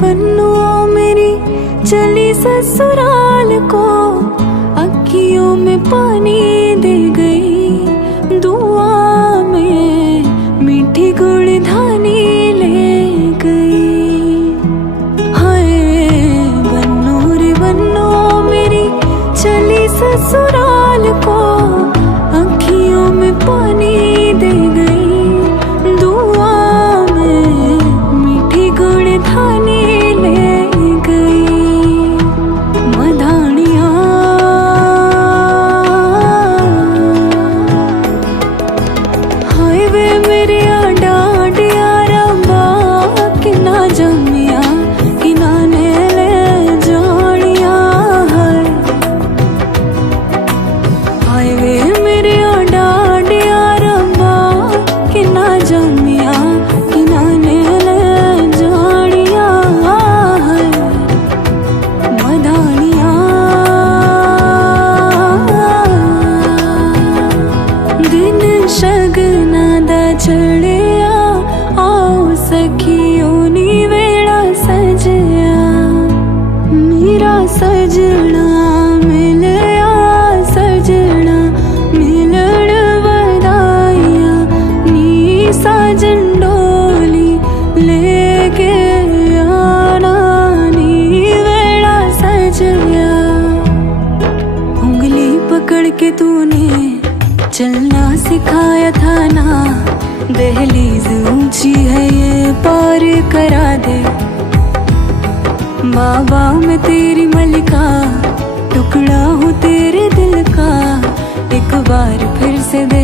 बन्नो मेरी चली ससुराल को, अखियों में पानी दे गई, दुआ में मीठी गुड़धानी ले गई। हाय बन्नो रे बन्नो मेरी चली ससुराल को, अखियों में पानी दे गई, दुआ में मीठी गुड़धानी ले गई। मधानिया हाय वे मेरे डाडिया रब्बा, कि ना जमिया कि ना ने ले जानिया। हाय वे मेरे डाडिया रब्बा, कि ना जमिया कि ना ने ले जानिया। मधानिया दिन शगना दा चढ़िया, आओ सखियों नी वेड़ा सजया, मेरा सजना मिलया, सजना मिलण वदाइया, नी साजन डोली लेके आना, नी वेड़ा सजया। उंगली पकड़ के तूने चलना सिखाया था ना, दहलीज ऊंची है ये पार करा दे। बाबा मैं तेरी मलिका, टुकड़ा हूँ तेरे दिल का, एक बार फिर से दे